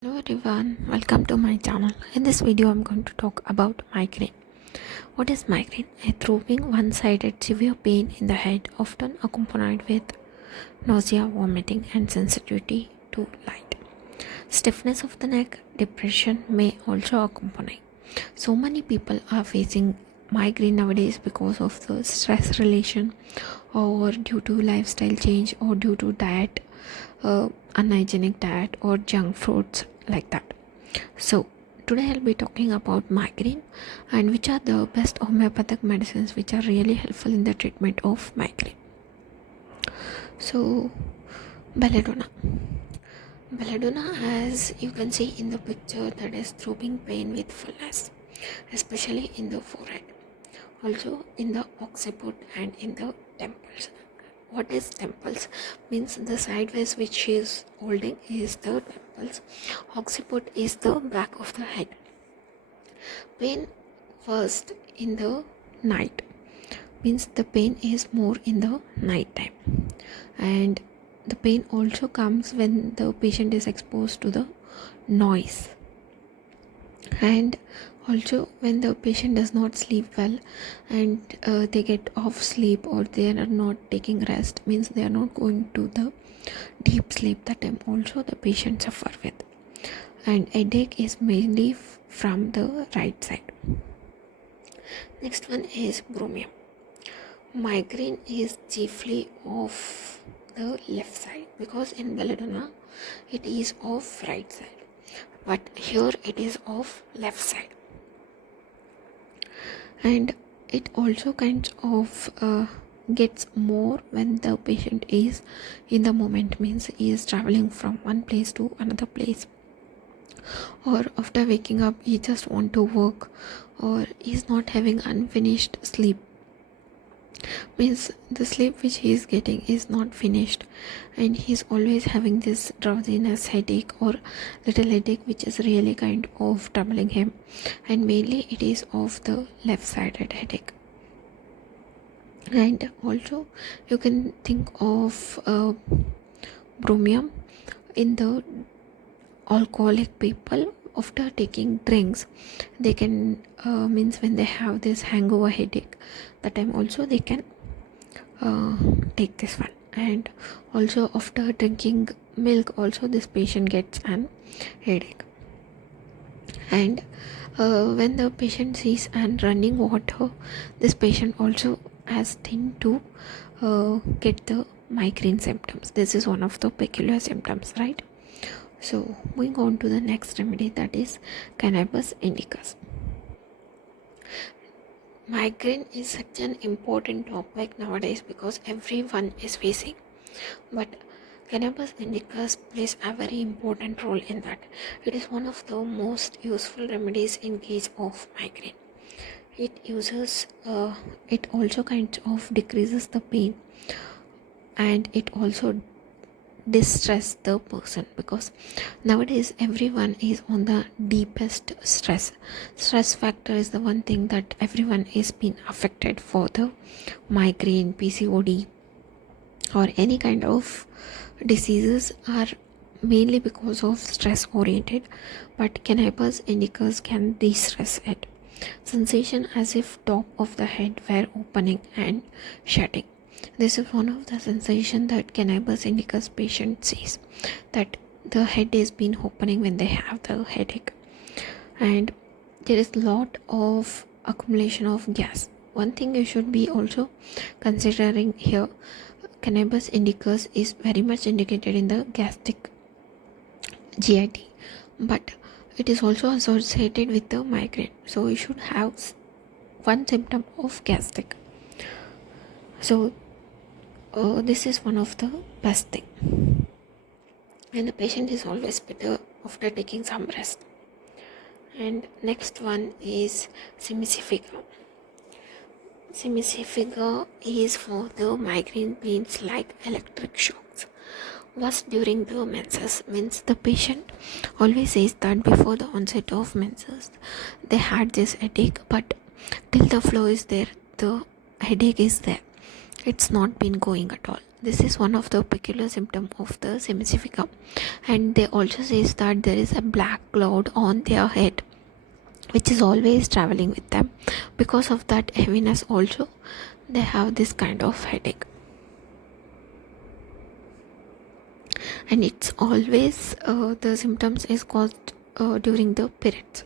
Hello everyone, welcome to my channel. In this video, I'm going to talk about migraine. What is migraine? A throbbing, one-sided severe pain in the head, often accompanied with nausea, vomiting, and sensitivity to light. Stiffness of the neck, depression may also accompany. So many people are facing migraine nowadays because of the stress relation, or due to lifestyle change, or due to diet, unhygienic diet, or junk foods like that. So today I'll be talking about migraine and which are the best homeopathic medicines which are really helpful in the treatment of migraine. So belladonna, as you can see in the picture, that is throbbing pain with fullness, especially in the forehead, also in the occiput and in the temples. What is temples? Means the sideways which she is holding is the temples. Occiput is the back of the head. Pain first in the night, means the pain is more in the night time, and the pain also comes when the patient is exposed to the noise, and also when the patient does not sleep well and they get off sleep, or they are not taking rest, means they are not going to the deep sleep, that time also the patient suffer with. And headache is mainly from the right side. Next one is bromium. Migraine is chiefly of the left side, because in belladonna it is of right side, but here it is of left side. And it also kind of gets more when the patient is in the moment, means he is traveling from one place to another place, or after waking up he just want to work, or is not having unfinished sleep, means the sleep which he is getting is not finished, and he's always having this drowsiness, headache, or little headache which is really kind of troubling him, and mainly it is of the left sided headache. And also you can think of bromium in the alcoholic people. After taking drinks, they can means when they have this hangover headache, that time also they can take this one. And also after drinking milk, also this patient gets an headache. And when the patient sees and running water, this patient also has tend to get the migraine symptoms. This is one of the peculiar symptoms, right? So moving on to the next remedy, that is cannabis indicus. Migraine is such an important topic nowadays because everyone is facing, but cannabis indicus plays a very important role in that. It is one of the most useful remedies in case of migraine. It also kind of decreases the pain, and it also distress the person, because nowadays everyone is on the deepest stress factor is the one thing that everyone is being affected for the migraine, PCOD, or any kind of diseases are mainly because of stress oriented. But cannabis indicus can de-stress it. Sensation as if top of the head were opening and shutting. This is one of the sensation that cannabis indicus patient sees, that the head is been opening when they have the headache, and there is lot of accumulation of gas. One thing you should be also considering here, cannabis indicus is very much indicated in the gastric GIT, but it is also associated with the migraine, so you should have one symptom of gastric. So this is one of the best thing, and the patient is always better after taking some rest. And next one is simicifica. Simicifica is for the migraine pains like electric shocks. Worst during the menses, means the patient always says that before the onset of menses they had this headache, but till the flow is there, the headache is there, it's not been going at all. this is one of the peculiar symptom of the semiciffica. And they also says that there is a black cloud on their head which is always traveling with them. Because of that heaviness also, they have this kind of headache. And it's always the symptoms is caused during the periods.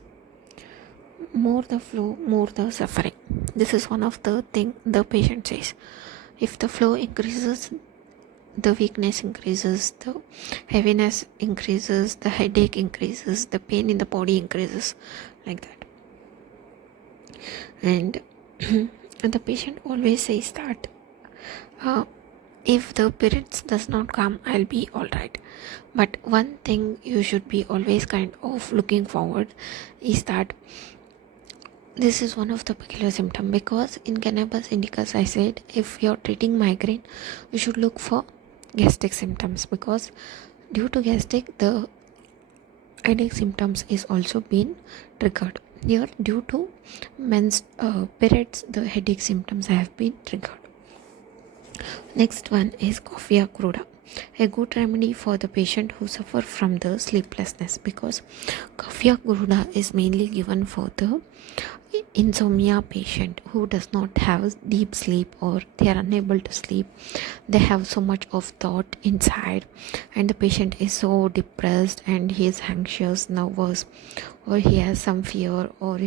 More the flow, more the suffering. This is one of the thing the patient says. If the flow increases, the weakness increases, the heaviness increases, the headache increases, the pain in the body increases, like that. And the patient always says that if the periods does not come, I'll be all right. But one thing you should be always kind of looking forward is that this is one of the peculiar symptom, because in cannabis indicas I said if you're treating migraine, you should look for gastric symptoms, because due to gastric the headache symptoms is also been triggered. Here due to men's periods, the headache symptoms have been triggered. Next one is coffea cruda, a good remedy for the patient who suffer from the sleeplessness, because coffea cruda is mainly given for the insomnia patient who does not have deep sleep, or they are unable to sleep. They have so much of thought inside, and the patient is so depressed, and he is anxious, nervous, or he has some fear, or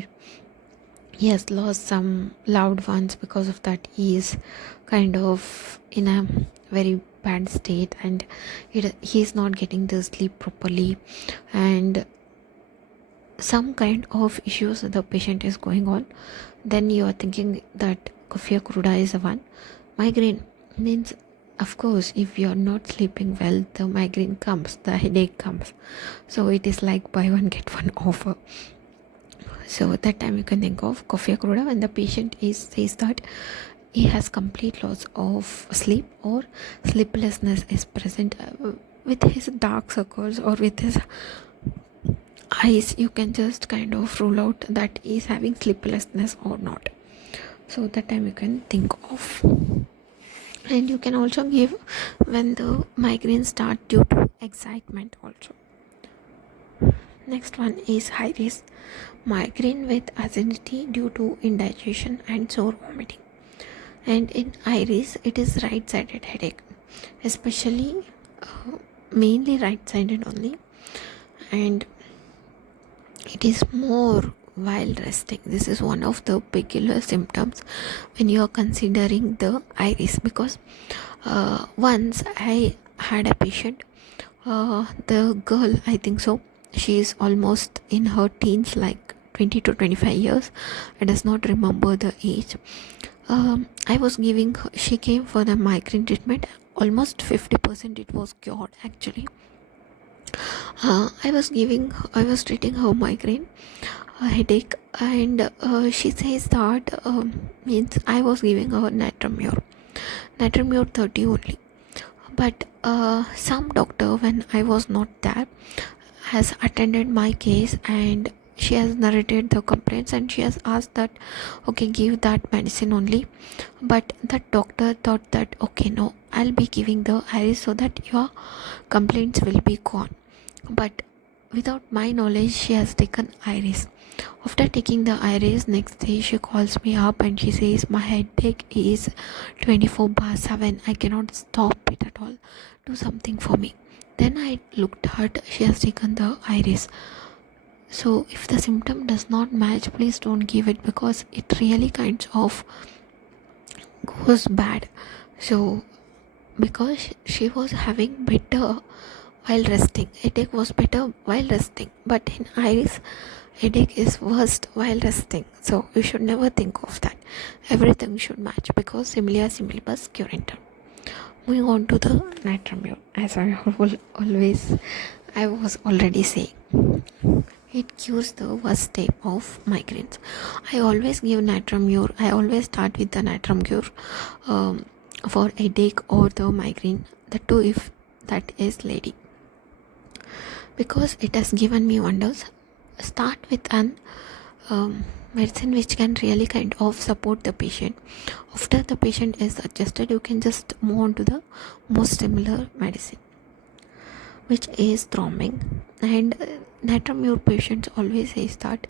he has lost some loved ones. Because of that, he is kind of in a very bad state, and he is not getting the sleep properly, and some kind of issues the patient is going on. Then you are thinking that coffea cruda is the one. Migraine means, of course, if you are not sleeping well, the migraine comes, the headache comes. So it is like buy one get one offer. So at that time you can think of coffea cruda when the patient says that he has complete loss of sleep, or sleeplessness is present with his dark circles or with his eyes. You can just kind of rule out that he is having sleeplessness or not. So that time you can think of. And you can also give when the migraines start due to excitement also. Next one is high risk migraine with acidity due to indigestion and sore vomiting. And in iris, it is right-sided headache, especially mainly right-sided only, and it is more while resting. This is one of the peculiar symptoms when you are considering the iris, because once I had a patient, the girl, I think so, she is almost in her teens, like 20 to 25 years. I does not remember the age. I was giving her, she came for the migraine treatment, almost 50% it was cured actually. I was treating her migraine, headache, and she says that means I was giving her Natramure 30 only. But some doctor, when I was not there, has attended my case, and she has narrated the complaints, and she has asked that okay, give that medicine only. But that doctor thought that okay, no, I'll be giving the iris so that your complaints will be gone. But without my knowledge, she has taken iris. After taking the iris, next day she calls me up and she says my headache is 24/7. I cannot stop it at all. Do something for me. Then I looked at, she has taken the iris. So if the symptom does not match, please don't give it, because it really kind of goes bad. So because she was having better while resting, headache was better while resting, but in iris, headache is worst while resting. So you should never think of that. Everything should match, because similia similibus curantur. Moving on to the Natramure, as I was already saying, it cures the worst type of migraines. I always give Natramure. I always start with the Natramure for headache or the migraine. The two, if that is lady, because it has given me wonders. Start with an medicine which can really kind of support the patient. After the patient is adjusted, you can just move on to the most similar medicine, which is thrombing. And natramure patients always says that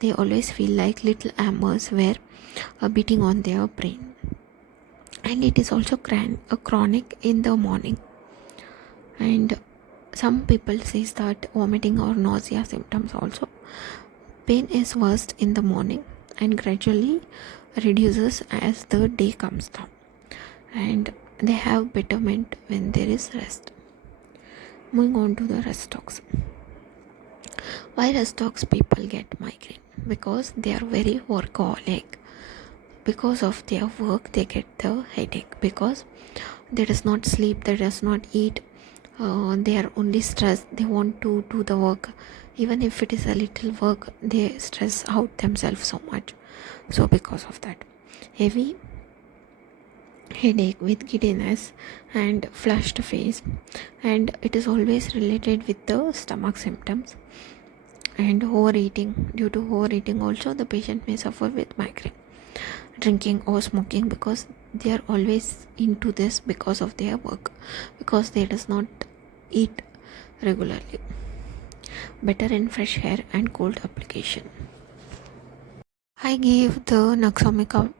they always feel like little hammers were beating on their brain, and it is also chronic in the morning. And some people says that vomiting or nausea symptoms also. Pain is worst in the morning and gradually reduces as the day comes down, and they have betterment when there is rest. Moving on to the rest talks. Why rest talks people get migraine? Because they are very workaholic. Because of their work they get the headache, because they does not sleep, they does not eat, they are only stressed, they want to do the work. Even if it is a little work, they stress out themselves so much. So because of that, heavy headache with giddiness and flushed face, and it is always related with the stomach symptoms. And overeating, due to overeating also the patient may suffer with migraine. Drinking or smoking, because they are always into this because of their work, because they does not eat regularly. Better in fresh air and cold application. I gave the Naxomica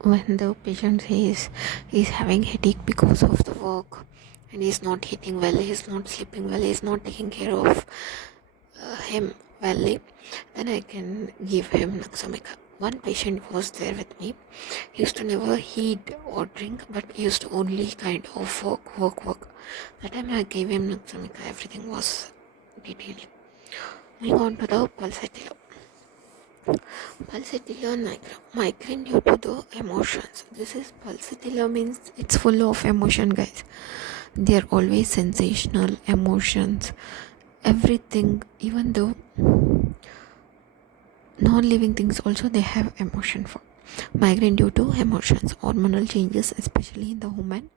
when the patient is having headache because of the work, and he's not eating well, he's not sleeping well, he's not taking care of him well, then I can give him Naxomica. One patient was there with me. He used to never eat or drink, but he used to only kind of work. That time I gave him Naxomica, everything was detailed. Moving on to the pulsatilla. Pulsatilla migraine due to the emotions. This is pulsatilla means it's full of emotion, guys. They are always sensational emotions. Everything, even though non-living things also they have emotion for. Migraine due to emotions, hormonal changes, especially in the woman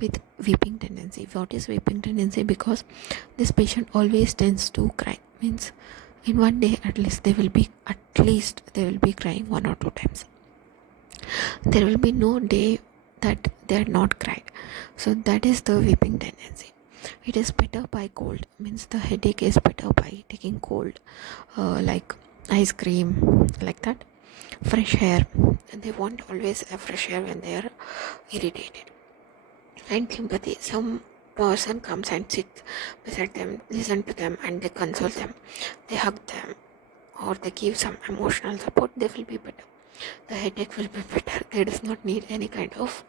with weeping tendency. What is weeping tendency? Because this patient always tends to cry, means in one day at least they will be crying 1 or 2 times. There will be no day that they are not cried. So that is the weeping tendency. It is better by cold, means the headache is better by taking cold, like ice cream, like that. Fresh air, and they want always a fresh air when they are irritated. And sympathy, some person comes and sits beside them, listen to them, and they console them, they hug them, or they give some emotional support, they will be better. The headache will be better. They does not need any kind of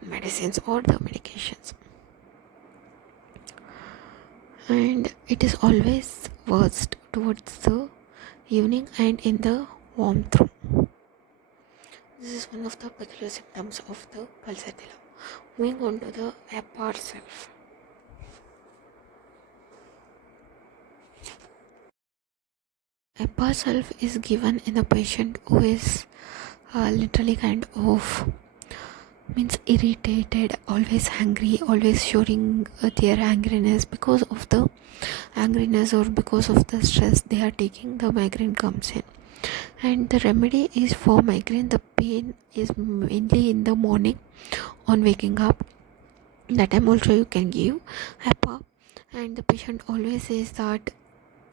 medicines or the medications. And it is always worst towards the evening and in the warmth room. This is one of the peculiar symptoms of the pulsatilla. Moving on to the apart self. Apart self is given in a patient who is literally kind of means irritated, always angry, always showing their angriness. Because of the angriness or because of the stress they are taking, the migraine comes in. And the remedy is for migraine, the pain is mainly in the morning on waking up. That time also you can give HAPA. And the patient always says that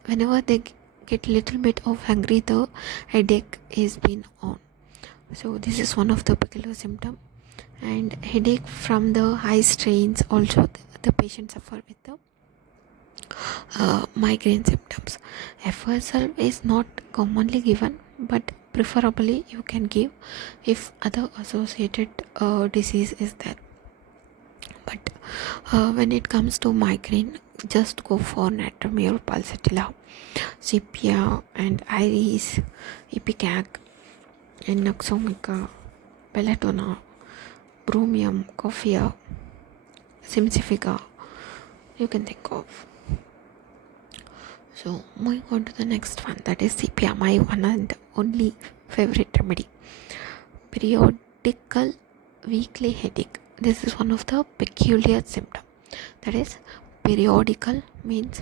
whenever they get little bit of angry, the headache is been on. So this is one of the peculiar symptom. And headache from the high strains also, the patient suffer with the migraine symptoms. FSL is not commonly given, but preferably you can give if other associated disease is there. But when it comes to migraine, just go for natramure, pulsatilla, sepia, and iris, ipecac, and naxomica, belladonna, bromium, coffea, simcifica, you can think of. So moving on to the next one, that is sepia, my one and only favorite remedy. Periodical weekly headache. This is one of the peculiar symptom. That is periodical means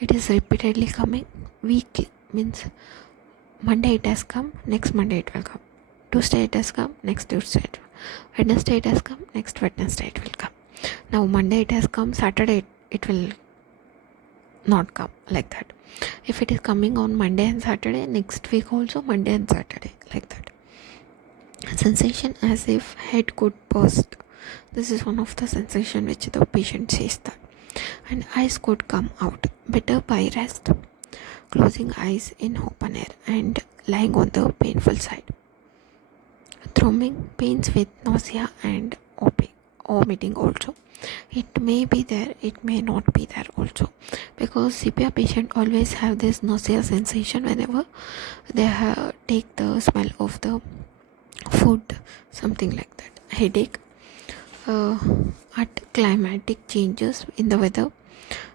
it is repeatedly coming. Weekly means Monday it has come, next Monday it will come. Tuesday it has come, next Tuesday it will. Wednesday it has come, next Wednesday it will come. Now Monday it has come, Saturday it will not come, like that. If it is coming on Monday and Saturday, next week also Monday and Saturday, like that. Sensation as if head could burst. This is one of the sensation which the patient says that. And eyes could come out. Better by rest. Closing eyes in open air and lying on the painful side. Throbbing, pains with nausea and vomiting also. It may be there, it may not be there also, because CPR patient always have this nausea sensation whenever they take the smell of the food, something like that. Headache at climatic changes in the weather,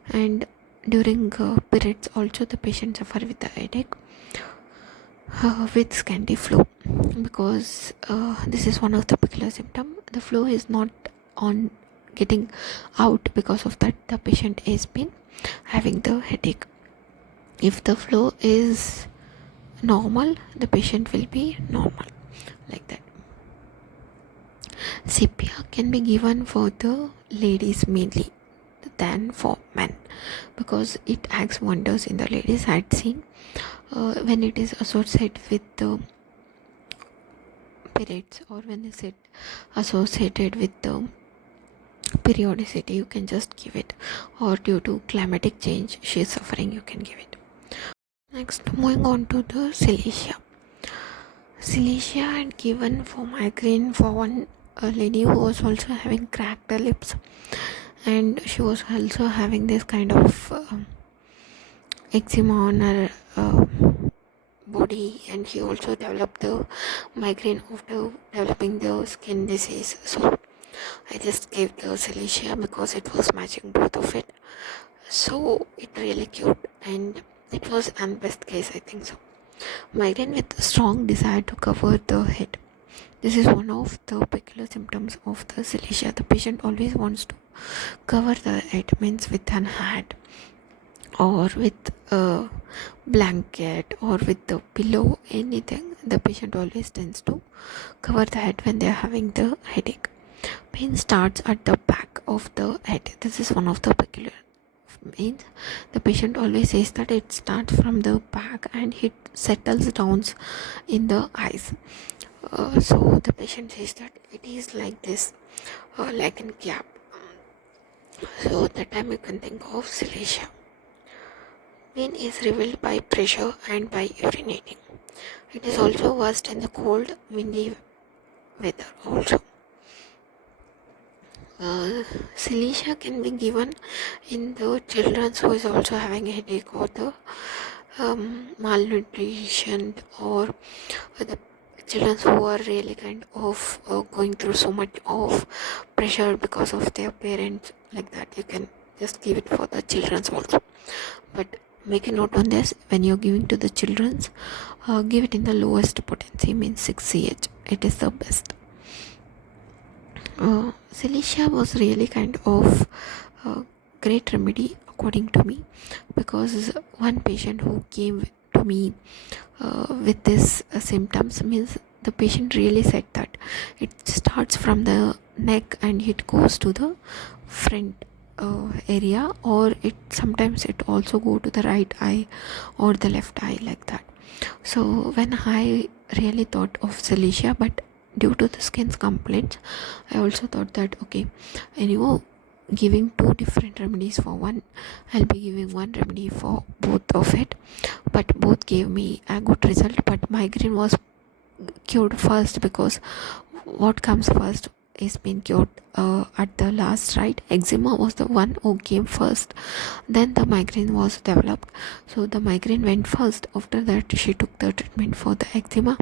and during periods also the patient suffer with the headache with scanty flow, because this is one of the peculiar symptom. The flow is not on getting out, because of that the patient has been having the headache. If the flow is normal, the patient will be normal, like that. CPR can be given for the ladies mainly than for men, because it acts wonders in the ladies. I had seen when it is associated with the periods, or when is it associated with the periodicity, you can just give it, or due to climatic change she is suffering, you can give it. Next, moving on to the silesia. Silesia had given for migraine for one lady who was also having cracked lips, and she was also having this kind of eczema on her body, and she also developed the migraine after developing the skin disease. So I just gave the silesia because it was matching both of it, so it really cured, and it was an best case, I think so. Migraine with strong desire to cover the head. This is one of the peculiar symptoms of the silesia. The patient always wants to cover the head, means with an hat or with a blanket or with the pillow, anything. The patient always tends to cover the head when they are having the headache. Pain starts at the back of the head. This is one of the peculiar means. The patient always says that it starts from the back and it settles down in the eyes. So the patient says that it is like this, like in cap. So that time you can think of silesia. Pain is revealed by pressure and by urinating. It is also worst in the cold, windy weather also. Silesia can be given in the children who is also having a headache, or the malnutrition, or the children who are really kind of going through so much of pressure because of their parents, like that. You can just give it for the children also, but make a note on this: when you're giving to the children, give it in the lowest potency, means 6 CH. It is the best. Silesia was really kind of great remedy according to me, because one patient who came to me with this symptoms, means the patient really said that it starts from the neck and it goes to the front area, or it sometimes it also go to the right eye or the left eye, like that. So when I really thought of silesia, but due to the skin's complaints, I also thought that okay, anyway, giving two different remedies for one, I'll be giving one remedy for both of it, but both gave me a good result. But migraine was cured first, because what comes first is been cured at the last, right? Eczema was the one who came first, then the migraine was developed. So the migraine went first, after that she took the treatment for the eczema,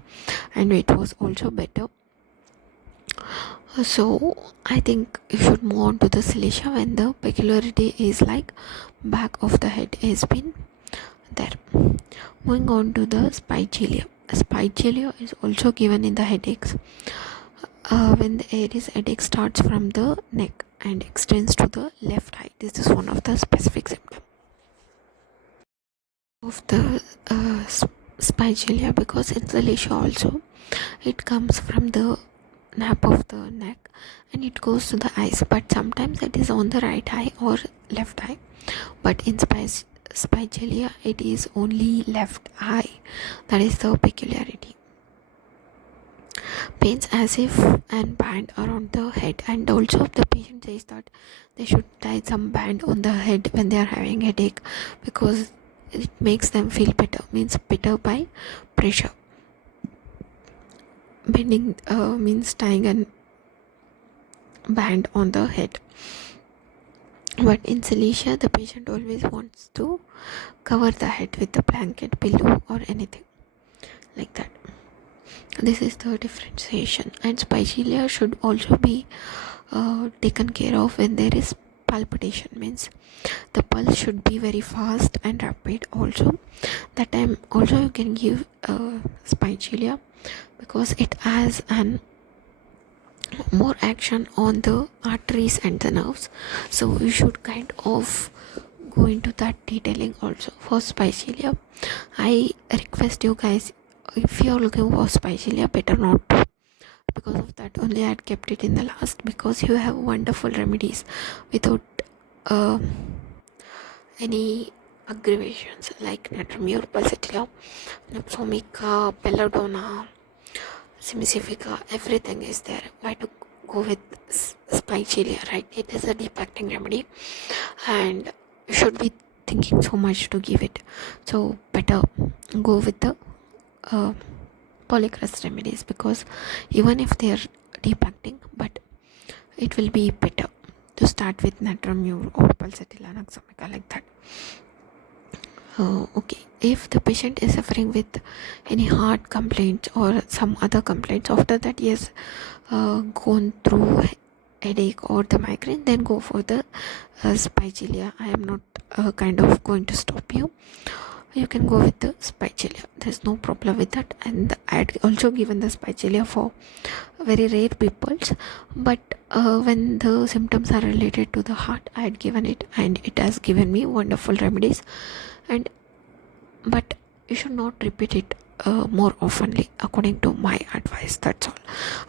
and it was also better. So I think you should move on to the silesia when the peculiarity is like back of the head has been there. Moving on to the spigelia. Spigelia is also given in the headaches when the aries headache starts from the neck and extends to the left eye. This is one of the specific symptoms of the spigelia, because in Silesia also it comes from the nape of the neck and it goes to the eyes, but sometimes it is on the right eye or left eye, but in spigelia it is only left eye. That is the peculiarity. Pains as if and band around the head, and also the patient says that they should tie some band on the head when they are having headache, because it makes them feel better, means better by pressure. Bending means tying a band on the head, but in Silesia the patient always wants to cover the head with a blanket, pillow or anything like that. This is the differentiation. And spigelia should also be taken care of when there is palpitation, means the pulse should be very fast and rapid. Also that time also you can give spigelia, because it has an more action on the arteries and the nerves, so you should kind of go into that detailing also for spigelia. I request you guys, if you are looking for spigelia, better not to, because of that only I had kept it in the last, because you have wonderful remedies without uh, any aggravations like natrium, pulsatilla, nepsomica, belladonna, simicifica, everything is there. Why to go with spigelia, right? It is a deep acting remedy and you should be thinking so much to give it, so better go with the uh, polycrust remedies, because even if they are deep acting, but it will be better to start with natrium or pulsatilla, naxomica, like that. Okay, if the patient is suffering with any heart complaints or some other complaints, after that he has gone through headache or the migraine, then go for the spigelia. I am not kind of going to stop you. You can go with the spigelia, there's no problem with that. And I had also given the spigelia for very rare peoples, but when the symptoms are related to the heart, I had given it and it has given me wonderful remedies. And but you should not repeat it more oftenly, according to my advice. That's all,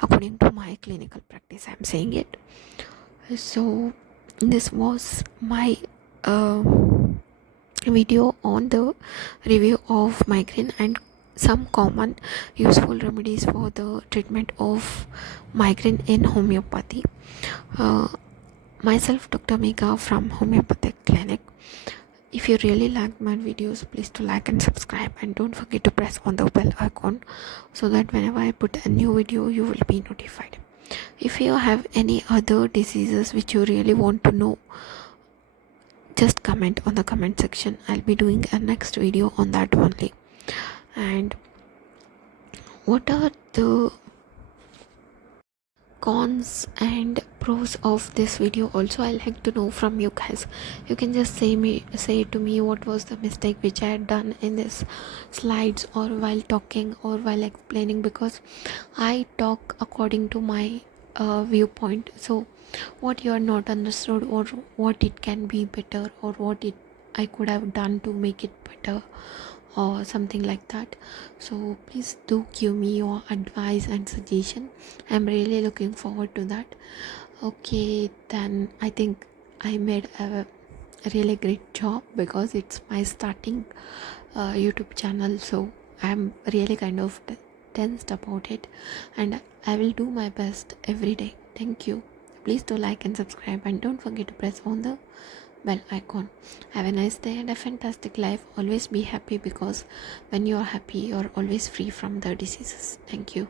according to my clinical practice I'm saying it. So this was my video on the review of migraine and some common useful remedies for the treatment of migraine in homeopathy. uh, Myself, Dr. Mega from Homeopathic Clinic. If you really like my videos, please to like and subscribe, and don't forget to press on the bell icon so that whenever I put a new video you will be notified. If you have any other diseases which you really want to know, just comment on the comment section. I'll be doing a next video on that only. And what are the cons and pros of this video also, I'd like to know from you guys. You can just say to me what was the mistake which I had done in this slides or while talking or while explaining, because I talk according to my viewpoint. So what you are not understood, or what it can be better, or what it I could have done to make it better, or something like that. So please do give me your advice and suggestion. I'm really looking forward to that. Okay, then I think I made a really great job, because it's my starting YouTube channel, so I'm really kind of tensed about it, and I will do my best every day. Thank you. Please do like and subscribe, and don't forget to press on the bell icon. Have a nice day and a fantastic life. Always be happy, because when you are happy, you are always free from the diseases. Thank you.